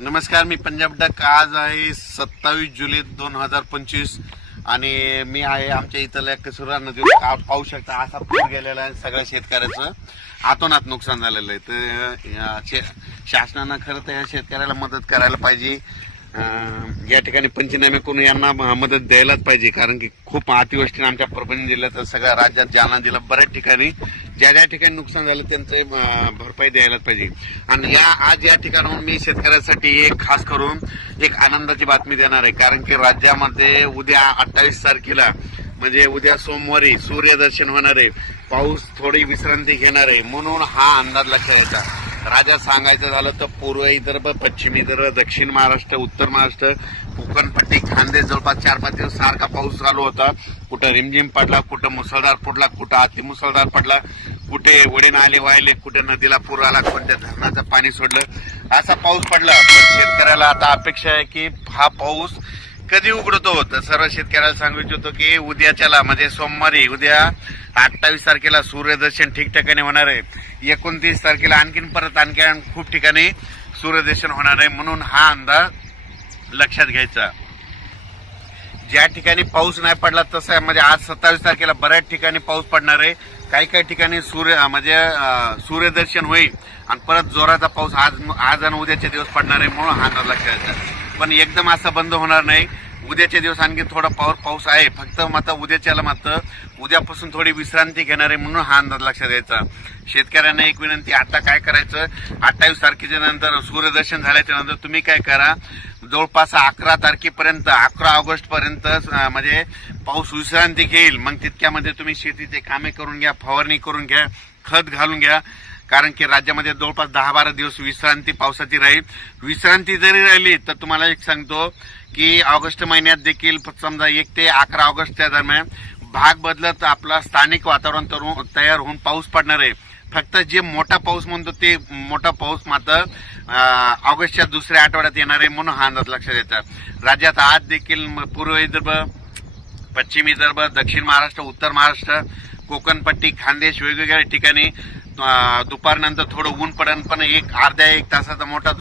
नमस्कार मी पंजाब डक आज आहे सत्तावीस जुलै दोन हजार पंचवीस आणि मी आहे आमच्या इथल्या कसुरा नदीवर पाहू शकता असा पूर गेलेला आहे सगळ्या शेतकऱ्याचं आतोनात नुकसान झालेलं आहे तर शासनानं खरं तर या शेतकऱ्याला मदत करायला पाहिजे या ठिकाणी पंचनामे करून यांना मदत द्यायलाच पाहिजे कारण की खूप अतिवृष्टीने आमच्या परभणी जिल्ह्यात सगळ्या राज्यात जालना जिल्ह्यात बऱ्याच ठिकाणी ज्या ज्या ठिकाणी नुकसान झालं त्यांचं भरपाई द्यायलाच पाहिजे आणि या आज या ठिकाणाहून मी शेतकऱ्यांसाठी एक खास करून एक आनंदाची बातमी देणार आहे कारण की राज्यामध्ये उद्या अठ्ठावीस तारखेला म्हणजे उद्या सोमवारी सूर्यदर्शन होणार आहे पाऊस थोडी विश्रांती घेणार आहे म्हणून हा अंदाज लक्षात येतात राजा सांगायचं झालं तर पूर्व विदर्भ पश्चिम विदर्भ दक्षिण महाराष्ट्र उत्तर महाराष्ट्र कोकणपट्टी खानदेश जवळपास चार पाच दिवस सारखा पाऊस चालू होता कुठं रिमझिम पडला कुठं मुसळधार पडला कुठं अतिमुसळधार पडला कुठे वडे आले वाहिले कुठे नदीला पूर आला कोणत्या धरणाचं पाणी सोडलं असा पाऊस पडला पण शेतकऱ्याला आता अपेक्षा आहे की हा पाऊस कधी उघडतो तर सर्व शेतकऱ्याला सांगू इच्छितो की उद्याच्याला म्हणजे सोमवारी उद्या अठ्ठावीस तारखेला सूर्यदर्शन ठिकठिकाणी होणार आहे एकोणतीस तारखेला आणखीन परत आणखीन खूप ठिकाणी सूर्यदर्शन होणार आहे म्हणून हा अंदाज लक्षात घ्यायचा ज्या ठिकाणी पाऊस नाही पडला तसा म्हणजे आज सत्तावीस तारखेला बऱ्याच ठिकाणी पाऊस पडणार आहे काही काही ठिकाणी सूर्य म्हणजे सूर्यदर्शन होईल आणि परत जोराचा पाऊस आज आज आणि उद्याच्या दिवस पडणार आहे म्हणून हा अंदाज लक्षात घ्यायचा पण एकदम असं बंद होणार नाही उद्याच्या दिवस आणखी थोडा पाऊस पाऊस आहे फक्त मात्र उद्याच्याला मात्र उद्यापासून थोडी विश्रांती घेणार आहे म्हणून हा अंदाज लक्षात द्यायचा शेतकऱ्यांना एक विनंती आता काय करायचं अठ्ठावीस तारखेच्या नंतर सूर्यदर्शन झाल्याच्या नंतर तुम्ही काय करा जवळपास अकरा तारखेपर्यंत अकरा ऑगस्ट पर्यंत म्हणजे पाऊस विश्रांती घेईल मग तितक्यामध्ये तुम्ही शेतीचे कामे करून घ्या फवारणी करून घ्या खत घालून घ्या कारण की राज्यामध्ये जवळपास दहा बारा दिवस विश्रांती पावसाची राहील विश्रांती जरी राहिली तर तुम्हाला एक सांगतो की ऑगस्ट महिन्यात देखील समजा एक ते अकरा ऑगस्टच्या दरम्यान भाग बदलत आपला स्थानिक वातावरण तयार होऊन पाऊस पडणार आहे फक्त जे मोठा पाऊस म्हणतो ते मोठा पाऊस मात्र ऑगस्टच्या दुसऱ्या आठवड्यात येणार आहे म्हणून हा अंदाज लक्षात येतात राज्यात आज देखील पूर्व विदर्भ पश्चिम विदर्भ दक्षिण महाराष्ट्र उत्तर महाराष्ट्र कोकणपट्टी खानदेश वेगवेगळ्या ठिकाणी दुपारनंतर थोडं ऊन पडन पण एक अर्ध्या एक तासाचा मोठा